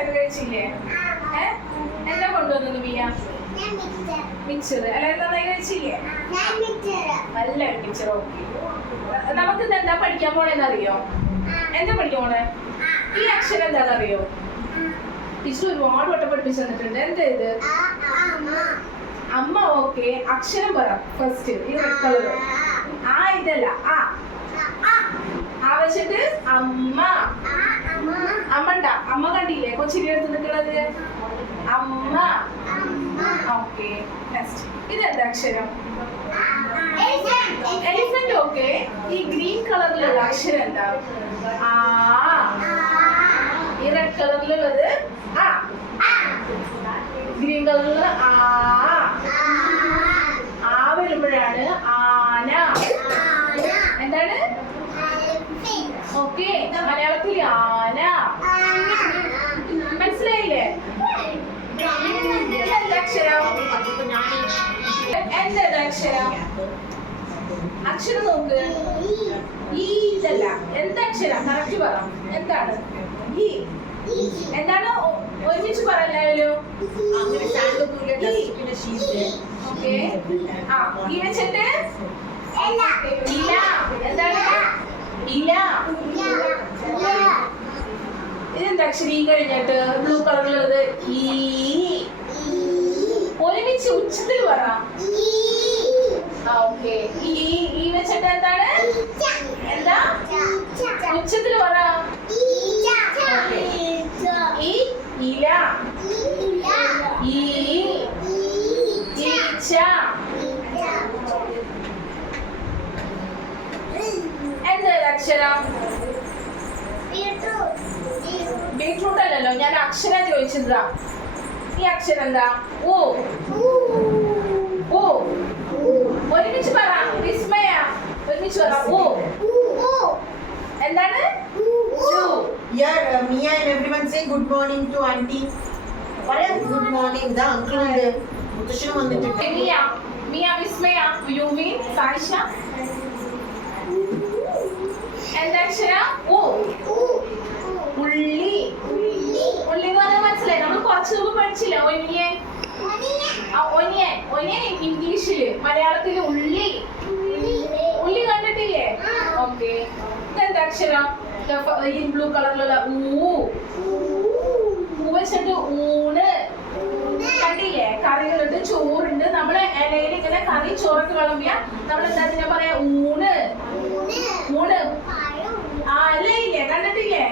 ഒക്കെ കഴിച്ചില്ലേ? എന്താ കൊണ്ടുവന്നത് മിയ? മിക്സർ. എല്ലാവരും നന്നായി കഴിച്ചില്ലേ? നല്ല മിക്സർ. ഓക്കെ, നമുക്ക് ഇന്ന് എന്താ പഠിക്കാൻ പോണേന്ന് അറിയോ? എന്താ പഠിക്കാൻ പോണേ? ഈ അക്ഷരം എന്താണെന്ന് അറിയോ? ടീച്ചർ ഒരുപാട് വട്ടം പഠിപ്പിച്ചു തന്നിട്ടുണ്ട്. എന്താ ഇത്? അമ്മ. ഓക്കെ, അക്ഷരം പറ ഫസ്റ്റ്. ഈ റെഡ് കളർ ആ, ഇതല്ല ആ. ആ വെച്ചിട്ട് അമ്മ. അമ്മണ്ട, അമ്മ കണ്ടില്ലേ കൊച്ചിരി എടുത്ത് നിൽക്കുന്നത്? അമ്മ. Okay, next. ഇതെന്താ അക്ഷരം? എലിഫന്റ്. ഓക്കെ, ഈ ഗ്രീൻ കളറിലുള്ള അക്ഷരം എന്താ? ആ. ഈ റെഡ് കളറിലുള്ളത് ആ. ഗ്രീൻ കളറിലുള്ള ആ. ആ വരുമ്പോഴാണ് ആന. എന്താണ്? ഓക്കെ, മലയാളത്തിൽ ആന. മനസ്സിലായില്ലേ? എന്താ അക്ഷരം? എന്താ അക്ഷരം? അക്ഷരം നോക്ക്. ഈ ഇതല്ല. എന്താ അക്ഷരം? കറക്റ്റ് പറ. എന്താണ് ഈ? എന്താണ്? ഒരുമിച്ച് പറയല്ലോ. ഓക്കെ, ആ. ഈ വെച്ചിട്ട് ഇല. എന്താണ്? ഇല. ഇതെന്താ അക്ഷരം? ഈ കഴിഞ്ഞിട്ട് ബ്ലൂ കളറിലുള്ളത് ഈ. ഒരുമിച്ച് ഉച്ചത്തിൽ പറ. ഓക്കെ, ഈ വെച്ചിട്ട് എന്താണ്? എന്താ? ഉച്ചത്തിൽ പറ. ഈ ഇല. ഈ ഈച്ച. എന്താ അക്ഷരം? ബീട്രൂട്ട് അല്ലല്ലോ, ഞാൻ അക്ഷരം ചോദിച്ചതാ. ഈ അക്ഷരം എന്താ? ഓ. ഓ. ഒരുമിച്ച് പറ. വിസ്മയ, ഒരുമിച്ച് പറ. ഓ. എന്താണ്? Here, Mia and everyone say good morning to auntie. Good morning. The uncle and the Muttashinu vannittund. Mia, Vismaya, Yumi, Saisha. എന്താ അക്ഷരം? ഓ. ഉള്ളി. ഉള്ളി എന്ന് പറഞ്ഞാൽ മനസ്സിലായി? നമ്മൾ കുറച്ച് മുമ്പ് പഠിച്ചില്ല ഒനിയൻ. ഒനിയൻ ഇംഗ്ലീഷില്, മലയാളത്തില് ഉള്ളി. ഉള്ളി കണ്ടിട്ടില്ലേ? ഓക്കെ, ഇതെന്താ അക്ഷരം? ഈ ബ്ലൂ കളറിലുള്ള ഊ. ഊ വെച്ചിട്ട് ഊണ്. കണ്ടില്ലേ? കറികളുണ്ട്, ചോറുണ്ട്. നമ്മള് ഇലയിൽ ഇങ്ങനെ കറി ചോറൊക്കെ വിളമ്പിയ നമ്മൾ എന്താ പറയാ? ഊണ്. ഊണ്. ആ, അല്ലേ? ഇല്ലേ? കണ്ടിട്ടില്ലേ?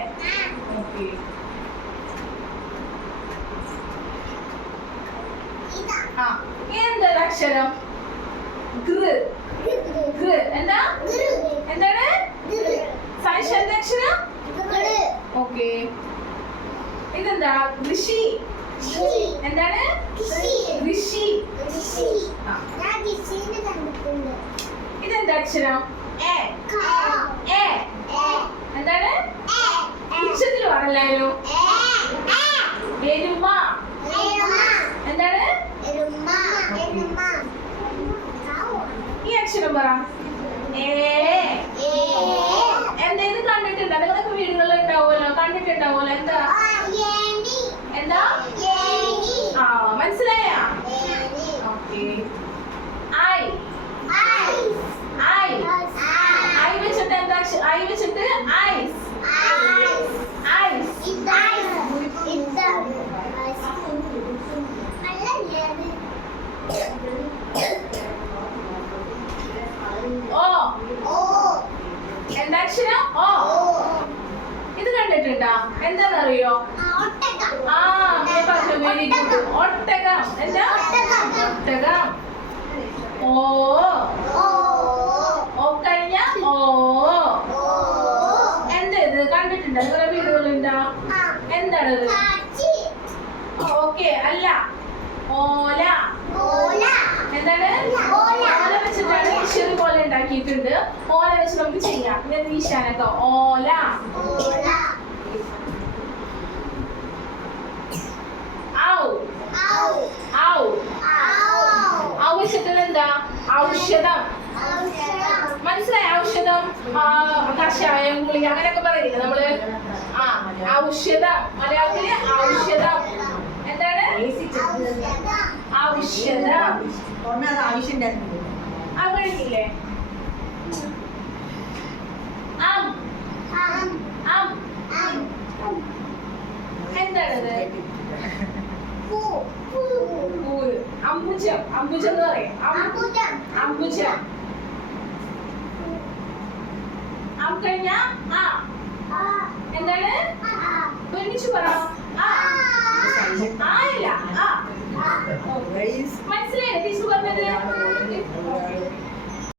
ഓക്കെ, ആ. എന്താ അക്ഷരം? ഗൃ. ഗൃ. എന്താ? എന്താണ്? സായിഷ, എന്താ അക്ഷരം? ഓക്കെ, ഇതെന്താ? കൃഷി. എന്താണ്? കൃഷി. ഇതെന്താ അക്ഷരം? എ. എ. എന്താണ്? ഉച്ചത്തിൽ പറഞ്ഞല്ലോ. എരുമ. എന്താണ്? ഈ അക്ഷരം പറ. എന്തേലും കണ്ടിട്ടുണ്ടോ? നിങ്ങളൊക്കെ വീടുകളിൽ ഉണ്ടാവുമല്ലോ, കണ്ടിട്ടുണ്ടാവുമല്ലോ. എന്താ? എന്താ? ആ, മനസ്സിലായ? Okay, I. ഐ വെച്ചിട്ട് എന്താ? ഐ വെച്ചിട്ട് ഐസ്. ഓ. എന്താ അക്ഷരം? ഓ. ഇത് കണ്ടിട്ടുണ്ടോ? എന്താണെന്നറിയോ? ആ, പറഞ്ഞു. Very good. ഒട്ടകം. എന്താ? ഒട്ടകം. ഓ. ഓ കഴിഞ്ഞ ഓ. എന്താ ഇത്? കണ്ടിട്ടുണ്ടോ? നിങ്ങളുടെ വീടുകളുണ്ടോ? എന്താണത്? ഓക്കെ, അല്ല. ഓല. എന്താണ്? ഓല വെച്ചിട്ടാണ് ഈശ്വരി പോലെ ഉണ്ടാക്കിയിട്ടുണ്ട്. ഓല വെച്ച് നമുക്ക് ചെയ്യാം. ഇങ്ങനെ വീശാനൊക്കെ. ഓല. ഔ വെച്ചിട്ട് എന്താ? ഔഷധം. മനസ്സിലായ? ഔഷധം, കഷായം, ഗുളിക അങ്ങനെയൊക്കെ പറയില്ലേ നമ്മള്? ആ, ഔഷധം. മലയാളത്തില് ഔഷധം. എന്താണ്? ഔഷധം. അത് ആവശ്യമുണ്ടായിരുന്നു. അത് കഴിഞ്ഞില്ലേ? അം. അം. എന്താണത്? പൂവ്. അംബുജം. അംബുജം എന്ന് പറയും. അംബുജം. അം കഴിഞ്ഞ ആ. എന്താണ്? ഒരുമിച്ച് പറ. ആ. ആയില്ല. ആ. മനസ്സിലായോ?